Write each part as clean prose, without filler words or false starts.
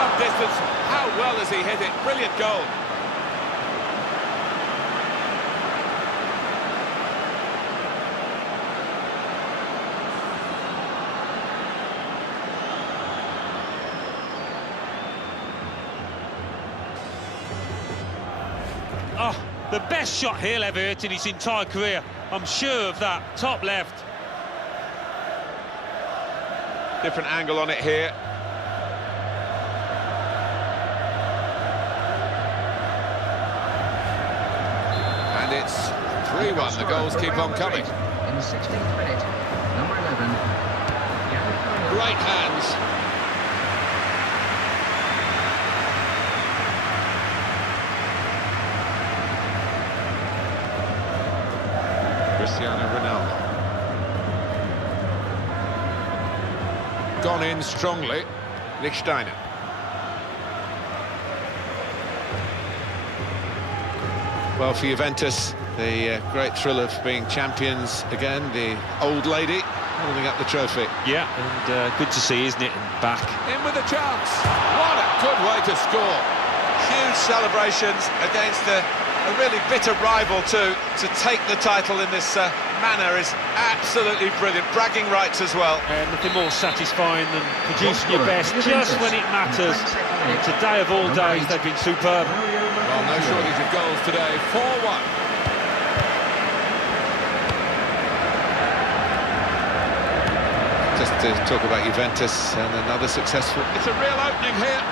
some distance. How well has he hit it? Brilliant goal. Oh, the best shot he'll ever hit in his entire career. I'm sure of that. Top left. Different angle on it here. And it's 3-1. The goals keep on coming. In the 16th minute, number 11. Great hands. Cristiano Ronaldo. Gone in strongly. Lichtsteiner. Well, for Juventus, the great thrill of being champions again. The old lady holding up the trophy. Yeah, and good to see, isn't it? And back. In with a chance. What a good way to score. Huge celebrations against a really bitter rival too. To take the title in this manner is absolutely brilliant. Bragging rights as well. Nothing more satisfying than producing your best just when it matters. And today of all days, they've been superb. Well, no shortage of goals today. 4-1. Just to talk about Juventus and another successful... It's a real opening here.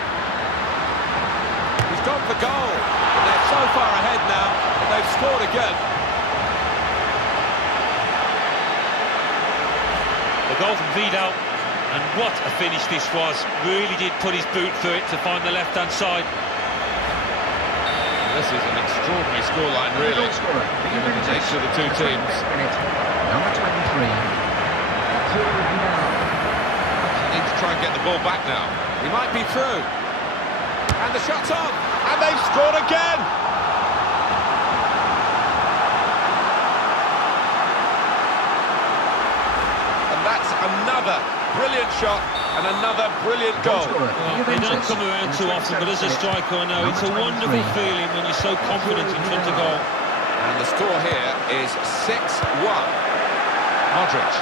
He's gone for goal. And they're so far ahead now, and they've scored again. The goal from Vidal, and what a finish this was. Really did put his boot through it to find the left-hand side. This is an extraordinary scoreline, really, given the nature of the two teams. Number 23. Need to try and get the ball back now. He might be through. And the shot's on. And they've scored again. And that's another brilliant shot and another brilliant goal. Well, they don't come around too often, but as a striker, I know it's a wonderful feeling when you're so confident in front of goal. And the score here is 6-1. Modric.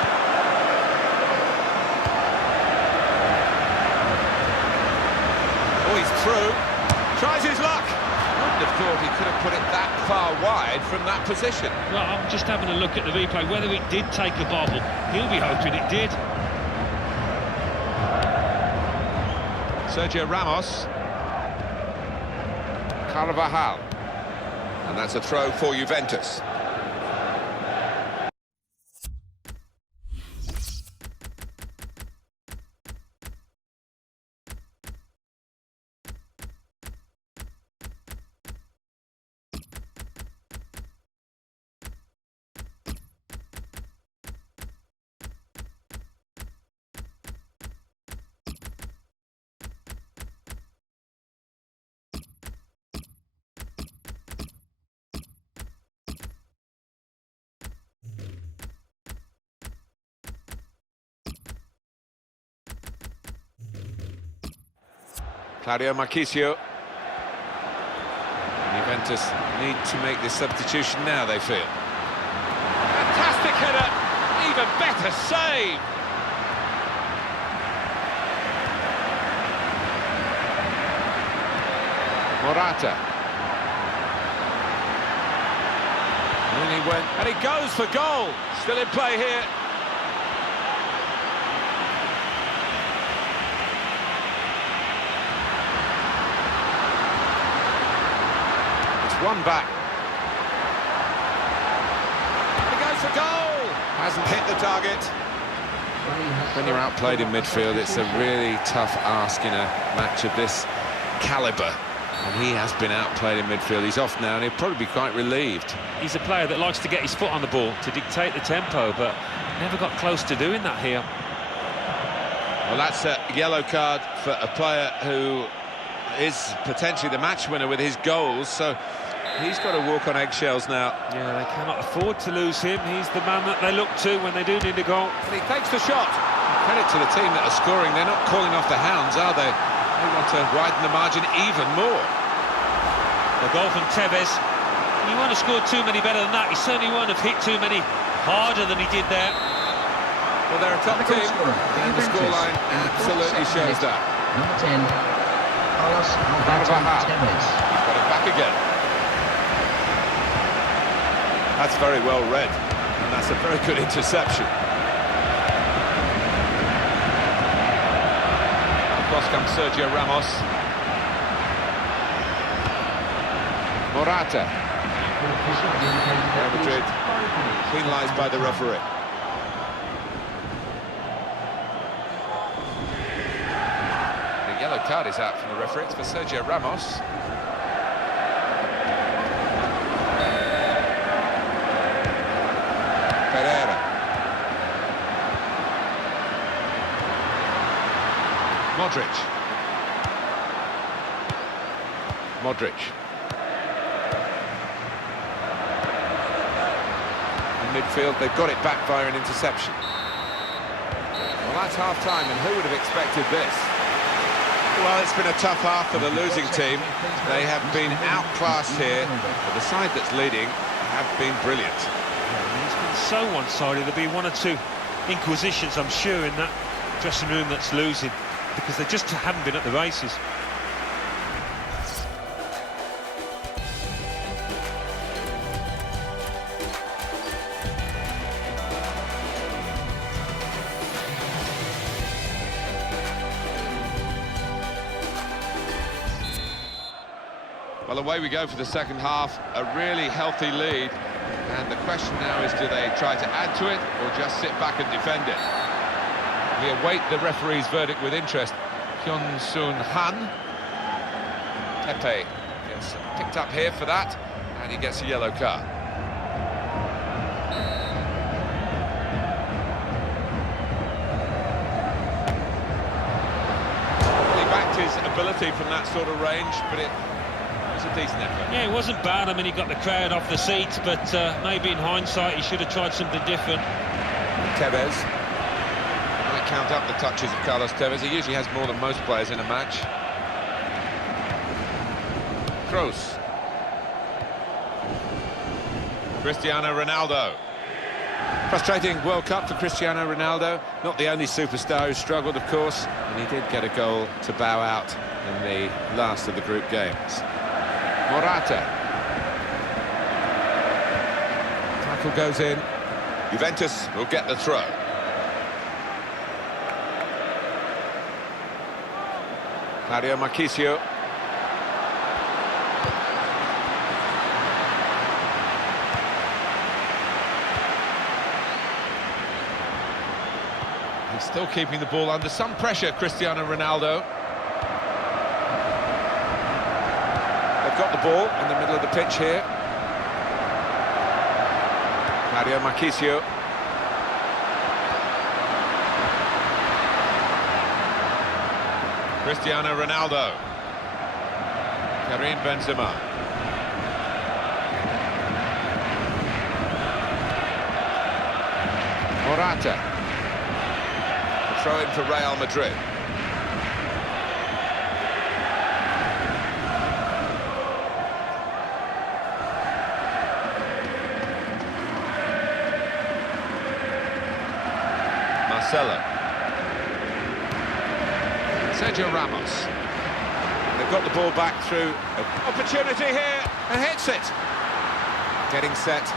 Oh, he's through. Tries his luck. Wouldn't have thought he could have put it that far wide from that position. Well, I'm just having a look at the replay. Whether it did take a bobble, he'll be hoping it did. Sergio Ramos. Carvajal. And that's a throw for Juventus. Claudio Marchisio. Juventus need to make this substitution now, they feel. Fantastic header, even better save. Morata. And he went, and he goes for goal. Still in play here. One back. He goes for goal. Hasn't hit the target. When you're outplayed in midfield, it's a really tough ask in a match of this calibre. And he has been outplayed in midfield. He's off now, and he'll probably be quite relieved. He's a player that likes to get his foot on the ball, to dictate the tempo, but never got close to doing that here. Well, that's a yellow card for a player who is potentially the match winner with his goals, so he's got to walk on eggshells now. Yeah, they cannot afford to lose him. He's the man that they look to when they do need a goal. And he takes the shot. Credit to the team that are scoring. They're not calling off the hounds, are they? They want to widen the margin even more. The goal from Tevez. He won't have scored too many better than that. He certainly won't have hit too many harder than he did there. Well, they're a top team, and the scoreline absolutely shows that. Number 10, Carlos Alberto Tevez. Got it back again. That's very well read, and that's a very good interception. Across comes Sergio Ramos. Morata. Real Madrid penalised by the referee. The yellow card is out from the referee. It's for Sergio Ramos. Pereira. Modric. In midfield, they've got it back via an interception. Well, that's half-time, and who would have expected this? Well, it's been a tough half for the losing team. They have been outclassed here, but the side that's leading have been brilliant. It's been so one-sided. There'll be one or two inquisitions, I'm sure, in that dressing room that's losing, because they just haven't been at the races. Well, away we go for the second half, a really healthy lead, and the question now is, do they try to add to it or just sit back and defend it? We await the referee's verdict with interest. Hyun-Soon Han. Pepe gets picked up here for that, and he gets a yellow card. He backed his ability from that sort of range, but it was a decent effort. Yeah, it wasn't bad. I mean, he got the crowd off the seats, but maybe in hindsight he should have tried something different. Tevez. Might count up the touches of Carlos Tevez. He usually has more than most players in a match. Kroos. Cristiano Ronaldo. Frustrating World Cup for Cristiano Ronaldo. Not the only superstar who struggled, of course, and he did get a goal to bow out in the last of the group games. Morata. Tackle goes in. Juventus will get the throw. Claudio Marchisio. He's still keeping the ball under some pressure, Cristiano Ronaldo. They've got the ball in the middle of the pitch here. Claudio Marchisio. Cristiano Ronaldo. Karim Benzema. Morata. A throw in for Real Madrid. Marcelo. Sergio Ramos. They've got the ball back through. Opportunity here, and hits it. Getting set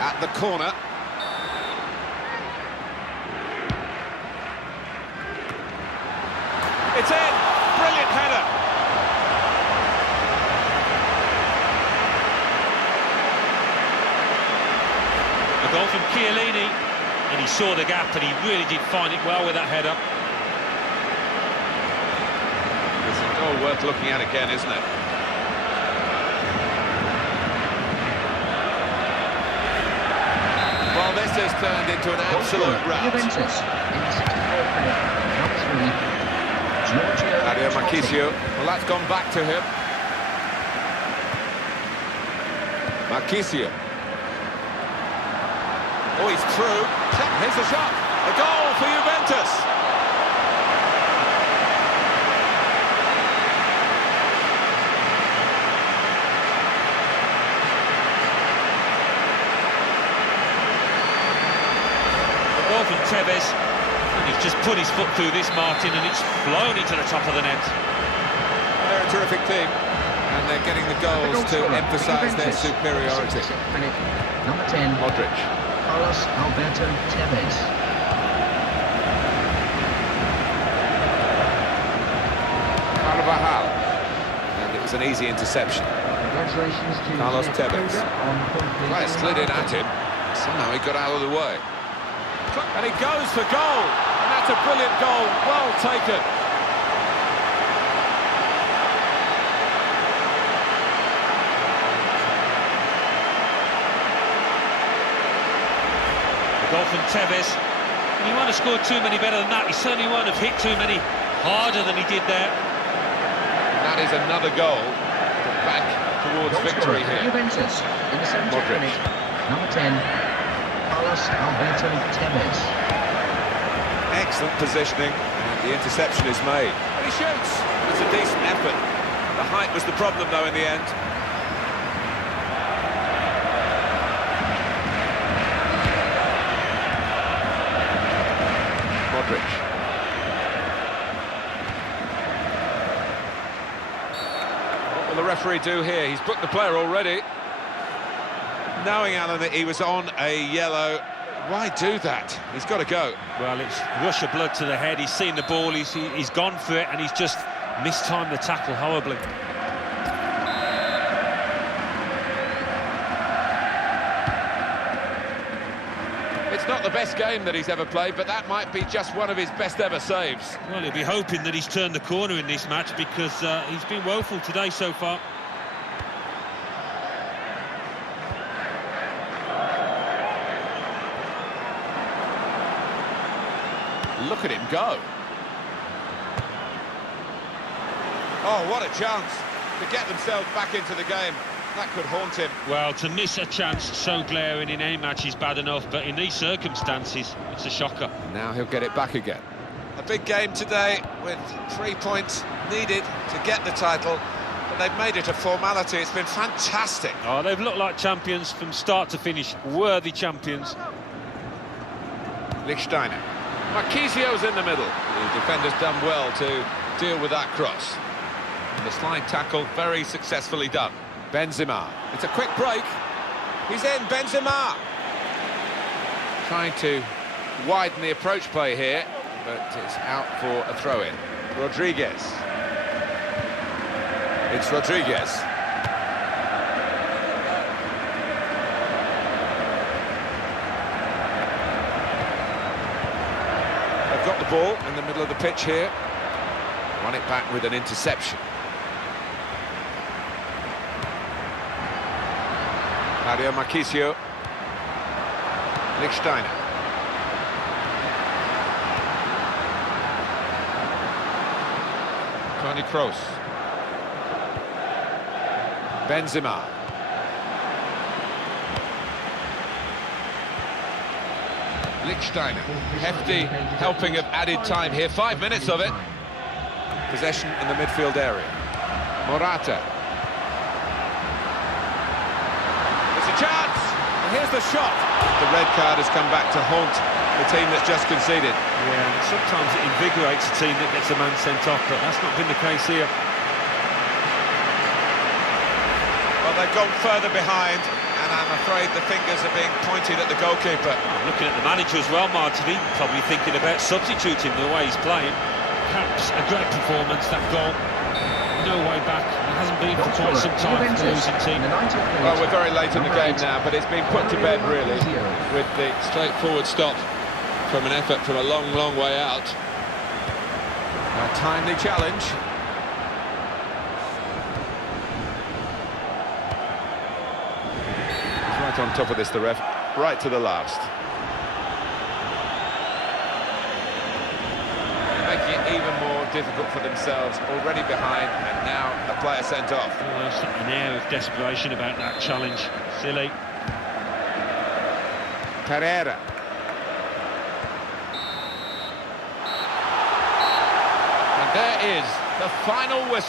at the corner. It's in. Brilliant header. A goal from Chiellini, and he saw the gap, and he really did find it well with that header. It's a goal worth looking at again, isn't it? Well, this has turned into an absolute rout. Juventus in the 64th minute. Number 3, Giorgio Claudio Marchisio. Well, that's gone back to him. Marchisio. Oh, he's through. Here's the shot. A goal for Juventus. Tevez, and he's just put his foot through this, Martin, and it's blown into the top of the net. They're a terrific team, and they're getting the goals to emphasise their superiority. Minute. Number 10. Modric. Carlos Alberto Tevez. Carvajal. And it was an easy interception. Congratulations to Carlos Zé Tevez. on point Right, placing. slid in at him. Somehow he got out of the way. And he goes for goal, and that's a brilliant goal, well taken. Goal from Tevez. And he won't have scored too many better than that. He certainly won't have hit too many harder than he did there. And that is another goal back towards Goal victory scorer for here. Juventus in the 70th Modric. minute. Number 10. Carlos Alberto Tevez. Excellent positioning, and the interception is made. And he shoots. It's a decent effort. The height was the problem, though, in the end. Modric. What will the referee do here? He's booked the player already. Knowing, Alan, that he was on a yellow, why do that? He's got to go. Well, it's rush of blood to the head. He's seen the ball, he's gone for it, and he's just mistimed the tackle horribly. It's not the best game that he's ever played, but that might be just one of his best ever saves. Well, he'll be hoping that he's turned the corner in this match, because he's been woeful today so far. Look at him go. Oh, what a chance to get themselves back into the game. That could haunt him. Well, to miss a chance so glaring in any match is bad enough, but in these circumstances, it's a shocker. Now he'll get it back again. A big game today with 3 points needed to get the title, but they've made it a formality. It's been fantastic. Oh, they've looked like champions from start to finish, worthy champions. Lichtsteiner. Marquisio's in the middle. The defender's done well to deal with that cross. And the slide tackle, very successfully done. Benzema. It's a quick break. He's in, Benzema. Trying to widen the approach play here, but it's out for a throw-in. Rodriguez. It's Rodriguez. They've got the ball. In the middle of the pitch here. Won it back with an interception. Mario Marquisio. Lichtsteiner. Toni Kroos. Benzema. Lichtsteiner. Hefty helping of added time here. 5 minutes of it. Possession in the midfield area. Morata. It's a chance. And here's the shot. The red card has come back to haunt the team that's just conceded. Yeah, and sometimes it invigorates a team that gets a man sent off, but that's not been the case here. Well, they've gone further behind, and I'm afraid the fingers are being pointed at the goalkeeper. Looking at the manager as well, Martin, he's probably thinking about substituting the way he's playing. Perhaps a great performance, that goal. No way back. It hasn't been for quite some time for the losing team. Well, we're very late in the game now, but it's been put to bed, really, with the straightforward stop from an effort from a long, long way out. A timely challenge. He's right on top of this, the ref, right to the last. Making it even more difficult for themselves, already behind, and now a player sent off. Almost an air of desperation about that challenge. Silly. Pereira. And there is the final whistle.